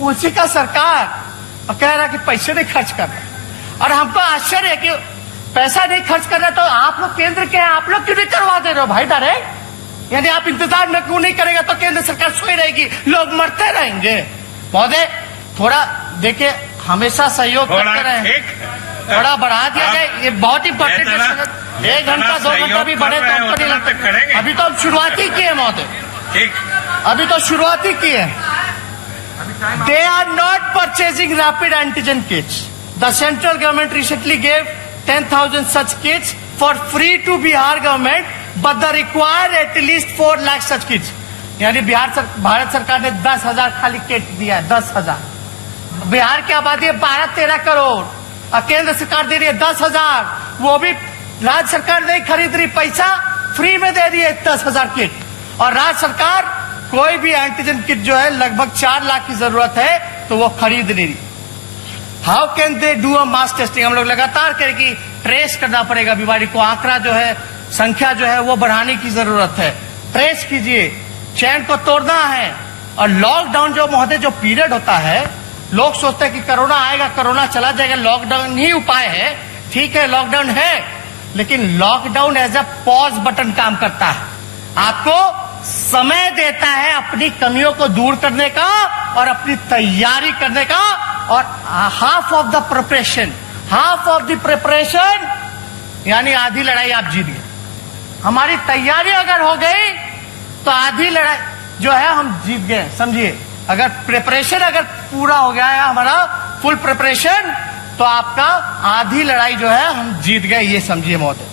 उसी का सरकार और कह रहा है कि पैसे नहीं खर्च कर रहा। और हमको आश्चर्य है कि पैसा नहीं खर्च कर रहा, तो आप लोग केंद्र के हैं, आप लोग क्यों नहीं करवा दे रहे हो भाई डायरेक्ट? यानी आप इंतजार में क्यों नहीं करेगा तो केंद्र सरकार सोई रहेगी, लोग मरते रहेंगे। महोदय थोड़ा देखिए, हमेशा सहयोग करते रहे, थोड़ा बढ़ा दिया जाए, ये बहुत इंपॉर्टेंट है। 1 घंटा 2 घंटा भी बढ़े तो हमको नहीं लगता। अभी तो हम शुरुआत ही की है महोदय, अभी तो शुरुआत ही की है। They are not purchasing rapid antigen kits. The central government recently gave 10,000 such kits for free to Bihar government, but they require at least 4 lakh such kits. यानी भारत सरकार ने 10,000 खाली किट दिया है, 10,000। बिहार की आबादी है 12-13 करोड़ और केंद्र सरकार दे रही है 10,000, वो भी राज्य सरकार नहीं खरीद रही, पैसा फ्री में दे रही है 10,000 किट। और राज्य सरकार कोई भी एंटीजन किट जो है लगभग 4 लाख की जरूरत है तो वो खरीद नहीं रही। How can they do a mass testing? हम लोग लगातार करें कि ट्रेस करना पड़ेगा बीमारी को, आंकड़ा जो है, संख्या जो है वो बढ़ाने की जरूरत है। ट्रेस कीजिए, चैन को तोड़ना है। और लॉकडाउन जो महोदय जो पीरियड होता है, लोग सोचते हैं कि कोरोना आएगा, कोरोना चला जाएगा, लॉकडाउन ही उपाय है। ठीक है, लॉकडाउन है, लेकिन lockdown as a pause button काम करता है, आपको समय देता है अपनी कमियों को दूर करने का और अपनी तैयारी करने का। और half of the preparation, half of the preparation यानी आधी लड़ाई आप जीत गए। हमारी तैयारी अगर हो गई तो आधी लड़ाई जो है हम जीत गए, समझिए। अगर प्रिपरेशन अगर पूरा हो गया है हमारा फुल प्रिपरेशन, तो आपका आधी लड़ाई जो है हम जीत गए, ये समझिए महोदय।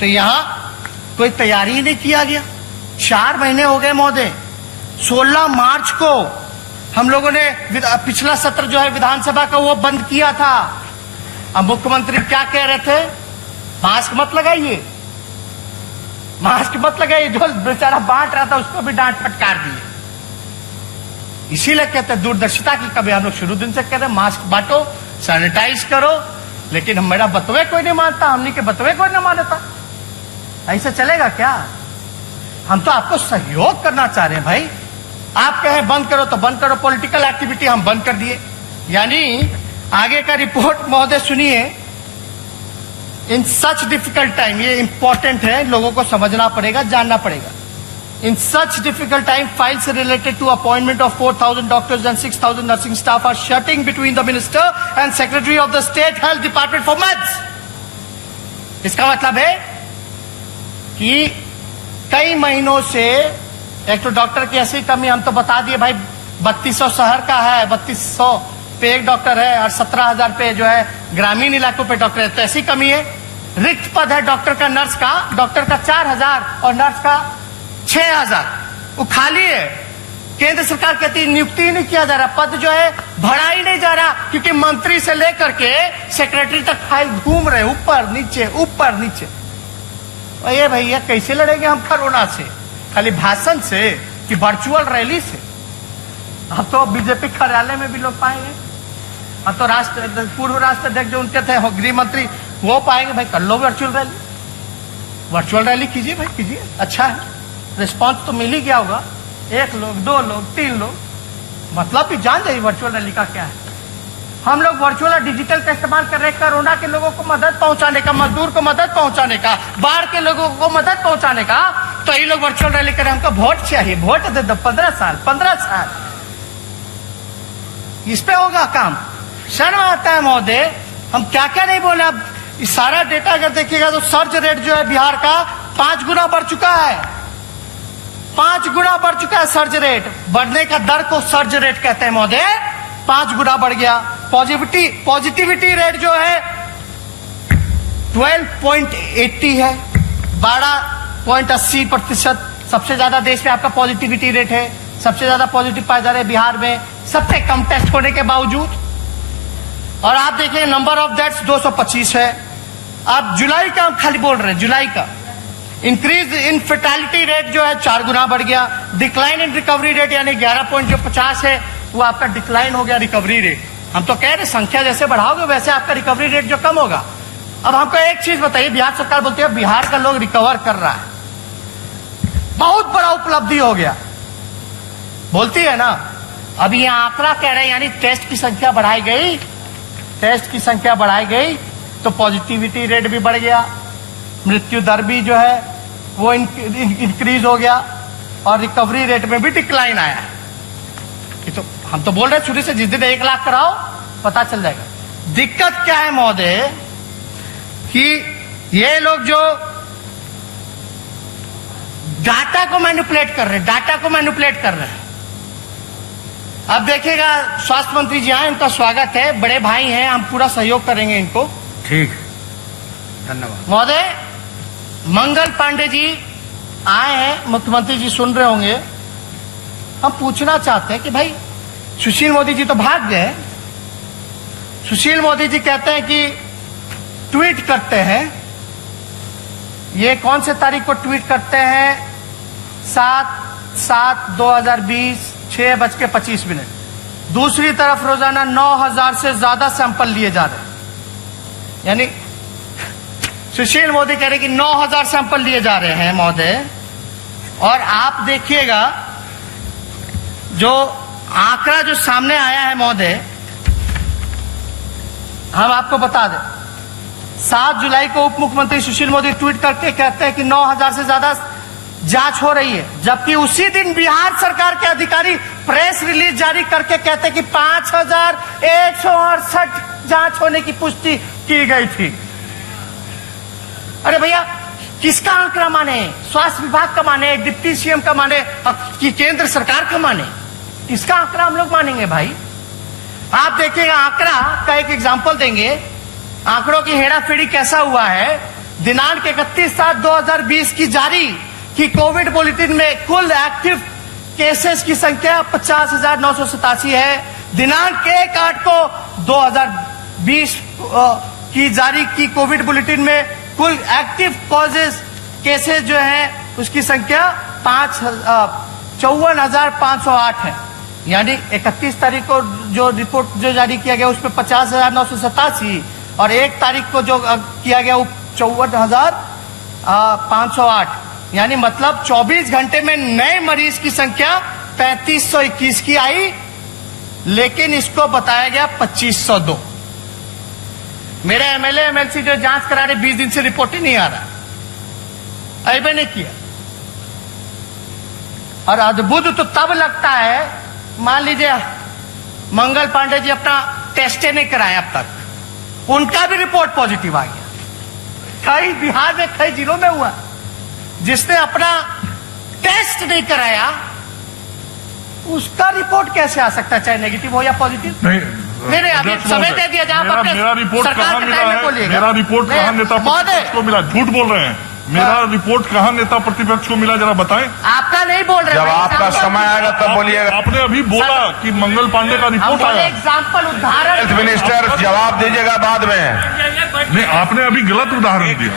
तो यहां कोई तैयारी ही नहीं किया गया। 4 महीने हो गए महोदय। 16 मार्च को हम लोगों ने पिछला सत्र जो है विधानसभा का वो बंद किया था। अब मुख्यमंत्री क्या कह रहे थे? मास्क मत लगाइए, मास्क मत लगाइए। जो बेचारा बांट रहा था उसको भी डांट फटकार दिए। इसीलिए कहते हैं दूरदर्शिता की कभी हम लोग शुरू दिन से कह रहे हैं मास्क बांटो, सैनिटाइज करो, लेकिन मेरा बतवे कोई नहीं मानता, हमने के बतवे कोई नहीं मानता। ऐसा चलेगा क्या? हम तो आपको सहयोग करना चाह रहे हैं भाई। आप कहें बंद करो तो बंद करो, पॉलिटिकल एक्टिविटी हम बंद कर दिए। यानी आगे का रिपोर्ट महोदय सुनिए। इन सच डिफिकल्ट टाइम, ये इंपॉर्टेंट है, लोगों को समझना पड़ेगा, जानना पड़ेगा। In such difficult time, files related to appointment of 4,000 doctors and 6,000 nursing staff are shutting between the minister and secretary of the state health department for months. इसका मतलब है कि कई महीनों से एक तो डॉक्टर की ऐसी कमी, हम तो बता दिए भाई, 3200 शहर का है, 3200 पे एक डॉक्टर है और 17,000 पे जो है ग्रामीण इलाकों पे डॉक्टर है, तो ऐसी कमी है। रिक्त पद है डॉक्टर का, नर्स का, डॉक्टर का 4,000 और नर्स का 6,000, वो खाली है। केंद्र सरकार कहती है नियुक्ति ही नहीं किया जा रहा, पद जो है भरा ही नहीं जा रहा, क्योंकि मंत्री से लेकर के सेक्रेटरी तक फाइल घूम रहे, ऊपर नीचे ऊपर नीचे। ये भैया कैसे लड़ेंगे हम कोरोना से? खाली भाषण से कि वर्चुअल रैली से? अब तो बीजेपी कार्यालय में भी लोग पाएंगे, अब तो पूर्व राष्ट्राध्यक्ष जो उनके थे गृह मंत्री वो पाएंगे। भाई कर लो वर्चुअल रैली, वर्चुअल रैली कीजिए भाई, कीजिए, अच्छा है, रिस्पॉन्स तो मिल ही गया होगा। 1 लोग 2 लोग 3 लोग, मतलब कि जान जाइए वर्चुअल रैली का क्या है। हम लोग वर्चुअल और डिजिटल का इस्तेमाल कर रहे हैं कोरोना के लोगों को मदद पहुंचाने का, मजदूर को मदद पहुंचाने का, बाढ़ के लोगों को मदद पहुंचाने का। तो ये लोग वर्चुअल रैली करें, हमको वोट चाहिए, वोट दे दो, 15 साल इस पे होगा काम। शर्म आता है महोदय, हम क्या क्या नहीं बोले। अब सारा डेटा अगर देखिएगा तो सर्ज रेट जो है बिहार का 5 गुना बढ़ चुका है, 5 गुना बढ़ चुका है सर्ज रेट। बढ़ने का दर को सर्ज रेट कहते हैं महोदय, 5 गुना बढ़ गया। पॉजिटिविटी रेट जो है 12.80 है, 12.80%। सबसे ज्यादा देश में आपका पॉजिटिविटी रेट है, सबसे ज्यादा पॉजिटिव पाए जा रहे हैं बिहार में, सबसे कम टेस्ट होने के बावजूद। और आप देखें नंबर ऑफ डेथ्स 225 है। आप जुलाई का हम खाली बोल रहे हैं, जुलाई का इंक्रीज इन फेटालिटी रेट जो है 4 गुना बढ़ गया। डिक्लाइन इन रिकवरी रेट यानी 11.50 है, वो आपका डिक्लाइन हो गया रिकवरी रेट। हम तो कह रहे संख्या जैसे बढ़ाओगे वैसे आपका रिकवरी रेट जो कम होगा। अब हमको एक चीज बताइए, बिहार सरकार बोलती है बिहार का लोग रिकवर कर रहा है, बहुत बड़ा उपलब्धि हो गया, बोलती है ना। अब ये आंकड़ा कह रहे हैं यानी टेस्ट की संख्या बढ़ाई गई, टेस्ट की संख्या बढ़ाई गई तो पॉजिटिविटी रेट भी बढ़ गया, मृत्यु दर भी जो है वो इंक्रीज हो गया और रिकवरी रेट में भी डिक्लाइन आया है। ये तो हम तो बोल रहे हैं शुरू से, जिस दिन 1 लाख कराओ पता चल जाएगा। दिक्कत क्या है महोदय कि ये लोग जो डाटा को मैनिपुलेट कर रहे हैं, डाटा को मैनिपुलेट कर रहे हैं। अब देखिएगा स्वास्थ्य मंत्री जी आए, उनका स्वागत है, बड़े भाई हैं, हम पूरा सहयोग करेंगे इनको। ठीक, धन्यवाद महोदय। मंगल पांडे जी आए हैं, मुख्यमंत्री जी सुन रहे होंगे। हम पूछना चाहते हैं कि भाई सुशील मोदी जी तो भाग गए, सुशील मोदी जी कहते हैं कि ट्वीट करते हैं, ये कौन से तारीख को ट्वीट करते हैं? 7/7/2020 6:25। दूसरी तरफ रोजाना 9,000 से ज्यादा सैंपल लिए जा रहे हैं, यानी सुशील मोदी कह रहे हैं कि 9,000 सैंपल लिए जा रहे हैं महोदय। और आप देखिएगा जो आंकड़ा जो सामने आया है महोदय, हम आपको बता दें, 7 जुलाई को उप मुख्यमंत्री सुशील मोदी ट्वीट करके कहते हैं कि 9,000 से ज्यादा जांच हो रही है, जबकि उसी दिन बिहार सरकार के अधिकारी प्रेस रिलीज जारी करके कहते हैं कि 5,168 जांच होने की पुष्टि की गई थी। अरे भैया, किसका आंकड़ा माने? स्वास्थ्य विभाग का माने, डिप्टी सीएम का माने कि केंद्र सरकार का माने? किसका आंकड़ा हम लोग मानेंगे भाई? आप देखिएगा, आंकड़ा का एक एग्जांपल देंगे, आंकड़ों की हेराफेरी कैसा हुआ है। दिनांक 31/7/2020 की जारी कि कोविड बुलेटिन में कुल एक्टिव केसेस की संख्या 50,987 है। दिनांक 1/8 को 2020 की जारी की कोविड बुलेटिन में कुल एक्टिव कॉजेस केसेस जो है उसकी संख्या 54,508 है। यानी 31 तारीख को जो रिपोर्ट जो जारी किया गया उसमें 50,987 और 1 तारीख को जो किया गया वो 54,508, यानी मतलब 24 घंटे में नए मरीज की संख्या 3,521 की आई, लेकिन इसको बताया गया 2,502। मेरे एमएलए एमएलसी जो जांच करा रहे 20 दिन से रिपोर्ट ही नहीं आ रहा, ऐसे नहीं किया। और अद्भुत तो तब लगता है, मान लीजिए मंगल पांडे जी अपना टेस्ट नहीं कराए अब तक, उनका भी रिपोर्ट पॉजिटिव आ गया। कई बिहार में कई जिलों में हुआ, जिसने अपना टेस्ट नहीं कराया उसका रिपोर्ट कैसे आ सकता है, चाहे नेगेटिव हो या पॉजिटिव? नहीं, अभी समय दे दिया जहां पर मेरा रिपोर्ट कहां मिला है? मेरा रिपोर्ट कहां नेता प्रतिपक्ष को मिला? झूठ बोल रहे हैं। मेरा रिपोर्ट कहां नेता प्रतिपक्ष को मिला, जरा बताएं। आपका नहीं बोल रहे, जब आपका समय आएगा तब बोलिएगा। आपने अभी बोला कि मंगल पांडे का रिपोर्ट आया। एग्जाम्पल, उदाहरण। हेल्थ मिनिस्टर जवाब दीजिएगा बाद में। नहीं, आपने अभी गलत उदाहरण दिया।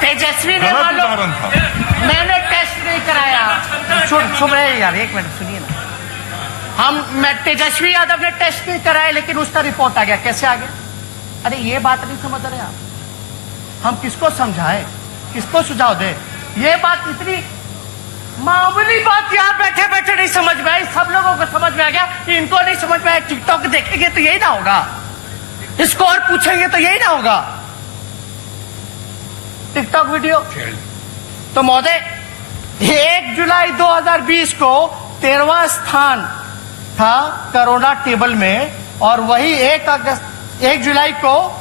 तेजस्वी ने गलत उदाहरण था। मैंने टेस्ट नहीं कराया। सुन रहे यार, एक मिनट सुनिए ना। मैं तेजस्वी यादव ने टेस्ट नहीं कराया लेकिन उसका रिपोर्ट आ गया, कैसे आ गया? अरे ये बात नहीं समझ रहे आप। हम किसको समझाएं, किसको सुझाव दें? ये बात इतनी मामूली बात यार बैठे बैठे नहीं समझ में आई, सब लोगों को समझ में आ गया, इनको नहीं समझ में आया। टिकटॉक देखेंगे तो यही ना होगा, इसको और पूछेंगे तो यही ना होगा, टिकटॉक वीडियो। तो महोदय, 1 जुलाई 2020 को 13वां स्थान था कोरोना टेबल में, और वही 1 जुलाई को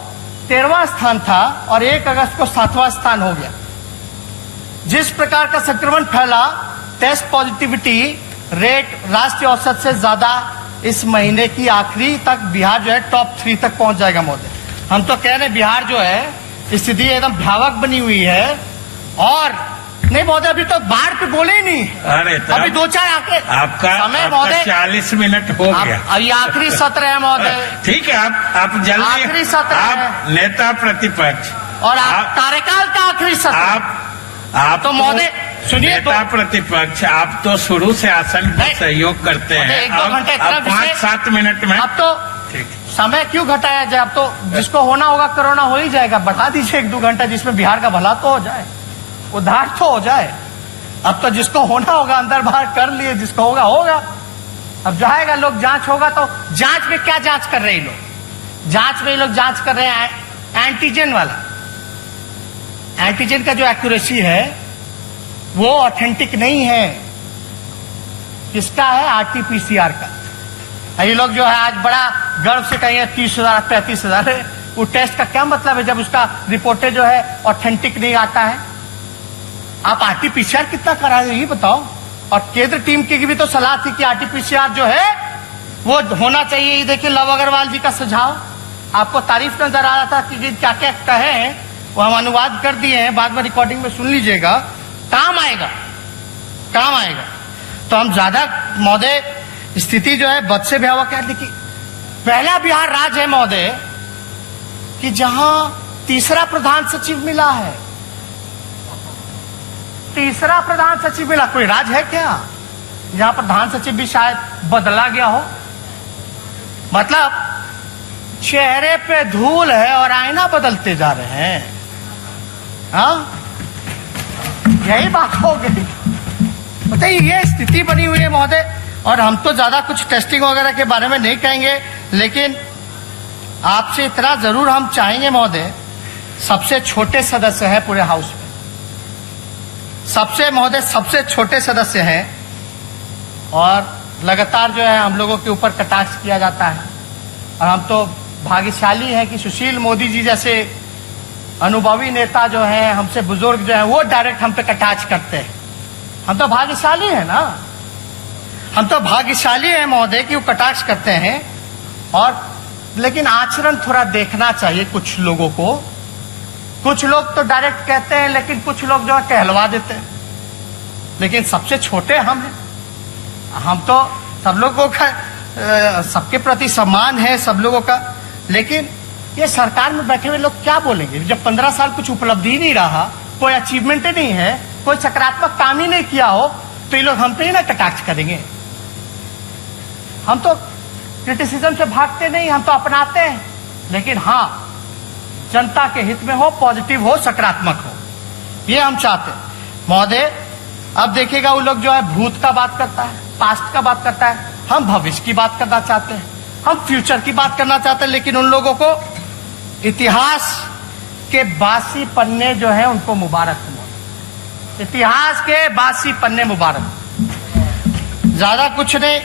13वां स्थान था और 1 अगस्त को 7वां स्थान हो गया। जिस प्रकार का संक्रमण फैला, टेस्ट पॉजिटिविटी रेट राष्ट्रीय औसत से ज्यादा इस महीने की आखिरी तक बिहार जो है टॉप 3 तक पहुंच जाएगा महोदय। हम तो कह रहे हैं बिहार जो है स्थिति एकदम भयावह बनी हुई है। और नहीं महोदय, अभी तो बाढ़ पे बोले ही नहीं। अरे अभी 2-4 आंकड़े आपका समय महोदय 40 मिनट हो गया। अभी आखिरी सत्र है महोदय। ठीक है, आप जल्दी, आखिरी सत्र आप नेता प्रतिपक्ष और आप कार्यकाल का आखिरी सत्र, आप तो महोदय सुनिए, नेता प्रतिपक्ष आप तो शुरू से आसन पर सहयोग करते हैं। 1-2 घंटे 5-7 मिनट में अब तो समय क्यों घटाया जाए? अब तो जिसको होना होगा कोरोना हो ही जाएगा, बढ़ा दीजिए 1-2 घंटा, जिसमें बिहार का भला तो हो जाए, उद्धार तो हो जाए। अब तो जिसको होना होगा अंदर बाहर कर लिए, जिसको होगा होगा। अब जाएगा लोग, जांच होगा तो जांच में क्या जांच कर रहे हैं ये लोग? जांच में ये लोग जांच कर रहे हैं एंटीजन वाला। एंटीजन का जो एक्यूरेसी है वो ऑथेंटिक नहीं है। किसका है? आरटीपीसीआर का। ये लोग जो है आज बड़ा गर्व से कहेंगे 30,000 35,000। वो टेस्ट का क्या मतलब है जब उसका रिपोर्टें जो है ऑथेंटिक नहीं आता है? आप आरटीपीसीआर कितना करा रहे ये बताओ। और केंद्र टीम की भी तो सलाह थी कि आरटीपीसीआर जो है वो होना चाहिए। ये देखिए लव अग्रवाल जी का सुझाव, आपको तारीफ नजर आ रहा था कि क्या क्या कहे हैं, वो हम अनुवाद कर दिए हैं, बाद में रिकॉर्डिंग में सुन लीजिएगा, काम आएगा, काम आएगा। तो हम ज्यादा महोदय स्थिति जो है बद से भयावह कह देखिए, पहला बिहार राज्य है महोदय कि जहां तीसरा प्रधान सचिव मिला है। तीसरा प्रधान सचिव मिला। कोई राज्य है क्या जहां प्रधान सचिव भी शायद बदला गया हो? मतलब चेहरे पे धूल है और आईना बदलते जा रहे हैं। हाँ, यही बात हो गई। बताइए, ये स्थिति बनी हुई है महोदय। और हम तो ज्यादा कुछ टेस्टिंग वगैरह के बारे में नहीं कहेंगे, लेकिन आपसे इतना जरूर हम चाहेंगे महोदय, सबसे छोटे सदस्य हैं पूरे हाउस में, सबसे छोटे सदस्य हैं, और लगातार जो है हम लोगों के ऊपर कटाक्ष किया जाता है। और हम तो भाग्यशाली हैं कि सुशील मोदी जी जैसे अनुभवी नेता जो हैं, हमसे बुजुर्ग जो हैं, वो डायरेक्ट हम पे कटाक्ष करते हैं। हम तो भाग्यशाली हैं ना, हम तो भाग्यशाली हैं महोदय कि वो कटाक्ष करते हैं। और लेकिन आचरण थोड़ा देखना चाहिए कुछ लोगों को। कुछ लोग तो डायरेक्ट कहते हैं, लेकिन कुछ लोग जो है कहलवा देते हैं। लेकिन सबसे छोटे हम हैं। हम तो सब लोगों का सबके प्रति सम्मान है सब लोगों का, लेकिन ये सरकार में बैठे हुए लोग क्या बोलेंगे जब 15 साल कुछ उपलब्धि ही नहीं रहा, कोई अचीवमेंट ही नहीं है, कोई सकारात्मक काम ही नहीं किया हो, तो ये लोग हम पे ही ना कटाक्ष करेंगे। हम तो क्रिटिसिज्म से भागते नहीं, हम तो अपनाते हैं। लेकिन हाँ, जनता के हित में हो, पॉजिटिव हो, सकारात्मक हो, ये हम चाहते हैं महोदय। अब देखिएगा वो लोग जो है भूत का बात करता है, पास्ट का बात करता है, हम भविष्य की बात करना चाहते हैं, हम फ्यूचर की बात करना चाहते हैं। लेकिन उन लोगों को इतिहास के बासी पन्ने जो है उनको मुबारक हो। इतिहास के बासी पन्ने मुबारक। ज्यादा कुछ नहीं,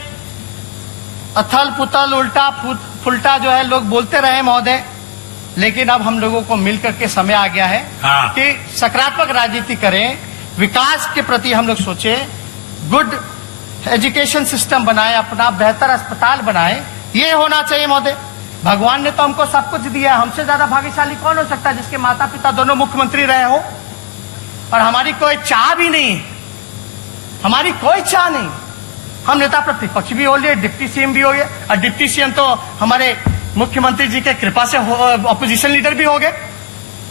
अथल पुथल उल्टा फुलटा जो है लोग बोलते रहे महोदय, लेकिन अब हम लोगों को मिलकर के समय आ गया है कि सकारात्मक राजनीति करें, विकास के प्रति हम लोग सोचें, गुड एजुकेशन सिस्टम बनाएं, अपना बेहतर अस्पताल बनाएं। ये होना चाहिए महोदय। भगवान ने तो हमको सब कुछ दिया, हमसे ज्यादा भाग्यशाली कौन हो सकता है जिसके माता पिता दोनों मुख्यमंत्री रहे हो। और हमारी कोई चाह भी नहीं, हमारी कोई चाह नहीं। हम नेता प्रतिपक्ष भी हो लिए, डिप्टी सीएम भी हो गए, और डिप्टी सीएम तो हमारे मुख्यमंत्री जी के कृपा से ऑपोजिशन लीडर भी हो गए।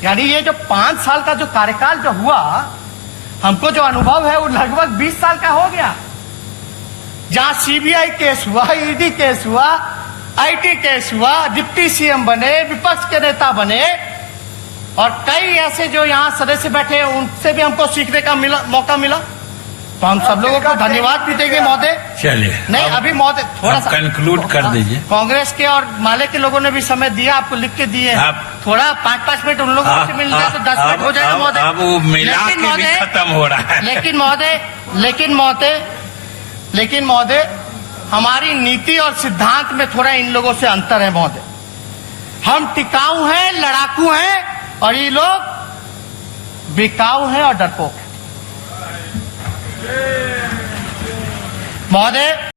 यानी ये जो 5 साल का जो कार्यकाल जो हुआ, हमको जो अनुभव है वो लगभग 20 साल का हो गया। जहां सीबीआई केस हुआ, ईडी केस हुआ, आईटी केस हुआ, डिप्टी सीएम बने, विपक्ष के नेता बने, और कई ऐसे जो यहाँ सदस्य बैठे हैं उनसे भी हमको सीखने का मौका मिला। तो हम सब लोगों को धन्यवाद भी देंगे महोदय। चलिए, नहीं अभी महोदय थोड़ा सा कंक्लूड कर दीजिए। कांग्रेस के और माले के लोगों ने भी समय दिया, आपको लिख के दिए। आप थोड़ा 5-5 मिनट उन लोगों से मिल जाए तो 10 मिनट हो जाएगा महोदय। अब वो मिला के भी खत्म हो रहा है। लेकिन महोदय हमारी नीति और सिद्धांत में थोड़ा इन लोगों से अंतर है महोदय। हम टिकाऊ हैं, लड़ाकू हैं, और ये लोग बिकाऊ हैं और डरपोक हैं महोदय।